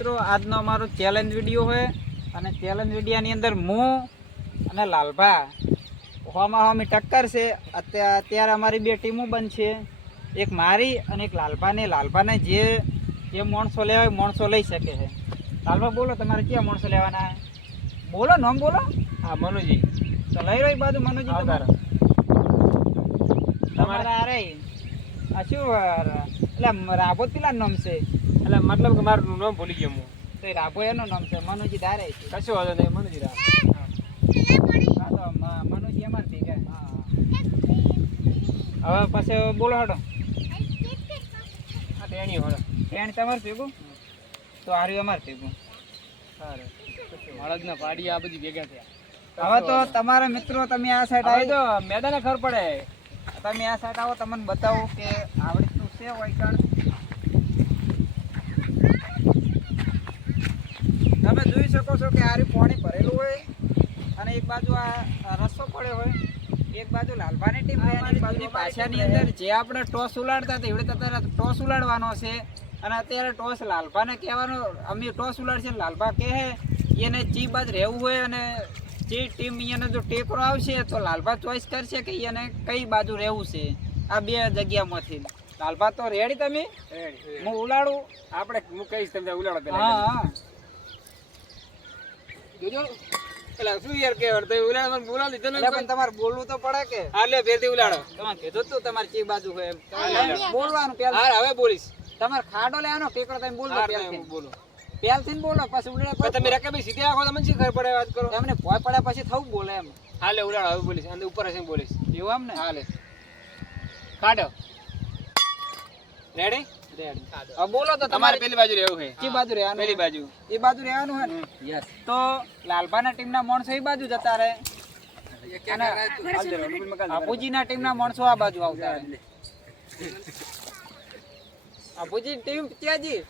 મિત્રો આજનો અમારો ચેલેન્જ વીડિયો હોય અને ચેલેન્જ વિડીયાની અંદર હું અને લાલભા હોમાં હોમી ટક્કર છે. અત્યારે અમારી બે ટીમો બનશે એક મારી અને એક લાલભાને. લાલભાને જે જે માણસો લેવા હોય માણસો લઈ શકે છે. લાલભા બોલો તમારે ક્યાં માણસો લેવાના બોલો નામ બોલો. હા મનુજી. તો લઈ રહ્યો બાજુ મનુજી તમારે તમારે આ રહી. આ શું એટલે રાબો પેલા નામ છે. એટલે મતલબ કે મારું નામ ભૂલી ગયો હું. તો એ રાબો એનું નામ છે મનુજી ધારે છે. કશું વાંધો નહીં મનુજી રામ હા. તો મનુજી અમાર ભેગા હવે પછી બોલો હડો. આ તેણી હોય. ટ્રેન તમારે ભેગું? તો હાર્યું અમારે ભેગું. સારું હળદના પાડી આ બધી ભેગા થયા. હવે તો તમારા મિત્રો તમે આ સાઈડ આવી દો મેદાને ખબર પડે. તમે આ સાઈડ આવો તમને બતાવો કે આવડી શું છે વૈકણ. તમે જોઈ શકો છો કે આરી પાણી ભરેલું હોય અને એક બાજુ આ રસ્તો પડ્યો હોય એક બાજુ લાલભાની ટીમ રહે અને એક બાજુ પાછાની અંદર જે આપણે ટોસ ઉલાડતા હતા એવડે અત્યારે ટોસ ઉલાડવાનો છે. અને અત્યારે ટોસ લાલભાને કહેવાનો અમે ટોસ ઉલાડશે લાલભા કહે એને ચી બાજ રહેવું હોય અને જે ટીમ એને જો ટેકરો આવશે તો લાલભા ચોઈસ કરશે કે એને કઈ બાજુ રહેવું છે? આ બે જગ્યામાંથી. લાલભા તો રેડી તમે? હું ઉલાડું આપણે હું કહીશ તમને ઉલાડો પેલા હા જોજો. પેલા શું યાર કે તો ઉલાડો મને બોલાવી દીધો ને પણ તમારે બોલવું તો પડે કે? હા લે ફેરથી ઉલાડો તમે કીધું તું તમારે ચી બાજુ હોય એમ. બોલવાનું પેલા. હા હવે બોલીશ. તમારે ખાડો લેવાનો ટેકરો તમે બોલો. તમે બોલો. પહેલથી ને બોલો પછી ઉડે તમે ભાઈ સીધે આખો તમને શી ખબર પડે વાત કરો? એમને ભોય પડ્યા પછી થવું બોલે એમ. હાલે ઉડાડ હવે બોલીશ. અંદર ઉપર હશે બોલીશ. એવું એમ ને હાલે કાઢો. રેડી રેડી બોલો તો તમારે પેલી બાજુ રહેવું છે. કઈ બાજુ રહેવાનું પેલી બાજુ. એ બાજુ રહેવાનું હોય ને? તો લાલભાના ટીમના માણસો એ બાજુ જતા રહે. અને બાપુજીના ટીમના માણસો આ બાજુ આવતા રહે. બાપુજી ટીમ ત્યાંજી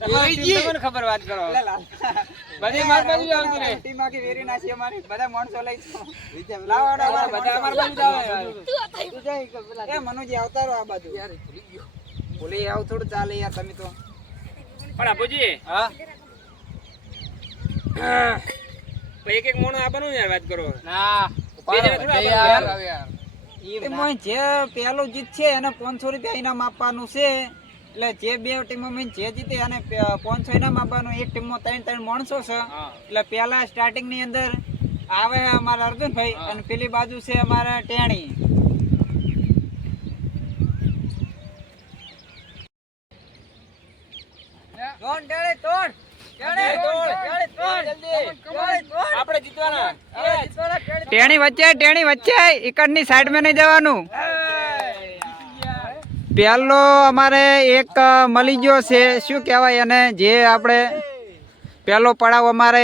તમને ખબર વાત કરો. બધી માર બાજુ આવતી રહે. ટીમ આખી વેરી નાખી અમારી. બધા માણસો લઈ લાવો હેડો, બધા અમાર બાજુ આવે. તું જા એક પેલા. એ મનુજી આવતા આ બાજુ. ભૂલી આવ થોડું ચાલે યાર તમે તો. પણ આપુજી હા? એક એક મોણો આપવાનું યાર વાત કરો. ના. યાર. જે પેલો જીત છે એને પાંચસો રૂપિયા ઇનામ આપવાનું છે. એટલે જે બે ટીમોમાં જે જીતે એને પાંચસો ઇનામ આપવાનું એક ટીમમાં ત્રણ ત્રણ માણસો છે. એટલે પહેલા સ્ટાર્ટિંગની અંદર આવે છે અમારા અર્જુનભાઈ અને પેલી બાજુ છે અમારા ટેણી. આપણે જીતવાના. ટેણી વચ્ચે ટેણી વચ્ચે એકડની સાઈડમાં નહીં જવાનું. પહેલો અમારે એક મળી ગયો છે. શું કહેવાય અને જે આપણે પહેલો પડાવ અમારે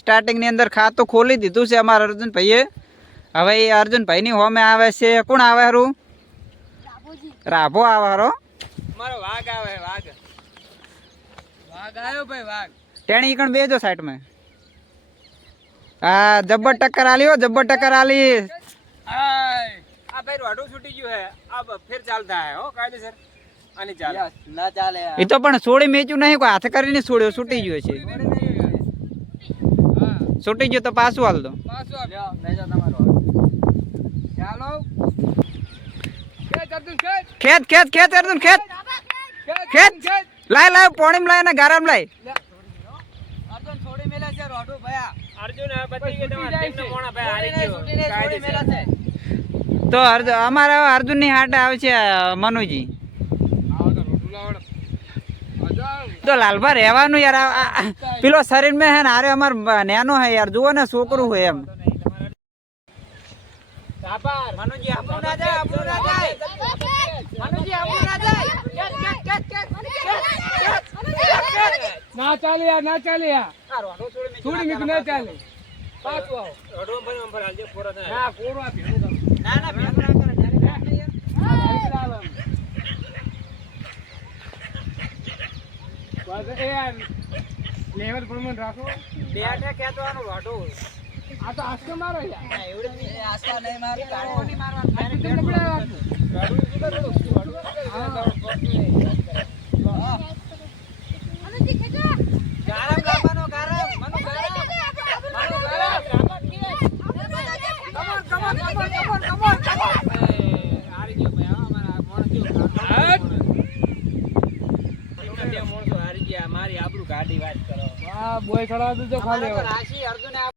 સ્ટાર્ટિંગની અંદર ખાતું ખોલી દીધું છે અમારા અર્જુનભાઈએ. હવે એ અર્જુનભાઈની હોમે આવે છે. કોણ આવે હારું? રાભો આવે હારો. વાઘ આવે વાઘ. વાઘ આવ્યો ભાઈ વાઘ. ટેણી કણ બેજો સાઈડમાં. હા જબ્બર ટક્કર આલી હો જબ્બર ટક્કર આલી. આ છૂટી ગયું હે. આ ફેર ચાલતા હે હો કાયદેસર. આની ચાલે. ના ચાલે એ તો પણ છોડી મેચ્યું નહીં કોઈ હાથ કરીને છોડ્યો છૂટી ગયો છે. હા. છૂટી ગયો તો પાછું હાલ દો. પાછું આપ. લેજો તમારો ચાલો. ખેત ખેત ખેત અર્જુન ખેત ખેત લાય લાય પોણીમ લાય ને ગારામ લાય. અર્જુન છોડી મેલા છે રોડો ભયા. અર્જુન હવે બચી ગયો તમારા ટીમનો મોણા ભયા હારી ગયો. કાયદેસર. તો અમારા અર્જુન હાટ છે મનુજી. તો લાલભા રહેવાનું યાર પેલો શરીર મેં હે ને અરે અમાર નેનો હે યાર જુઓ ને છોકરું હોય એમ. મનુજી આપણું ના જાય આપણું ના જાય. મનુજી આપણું ના જાય. ના ચાલે યાર ના ચાલે યાર. આ રોડો છોડી મેં થોડી મીક ના ચાલે. પાછું આવો. ના ના ના ભેગું ના કરે direct નહીં યાર. લેવલ પ્રમાણે રાખો. બેઠા આનો રોડું. આ તો આસ્તો મારો યાર ના, એવડું બી આસ્તા નહીં મારી, કાઢો નહીં મારવાનું. આ તો નબળા રાખો. ના બે માણસો હારી ગયા મારી આબરૂ કાઢી વાત કરો આ બોય ખડા તો ખાલી તો રાશિ અર્જુન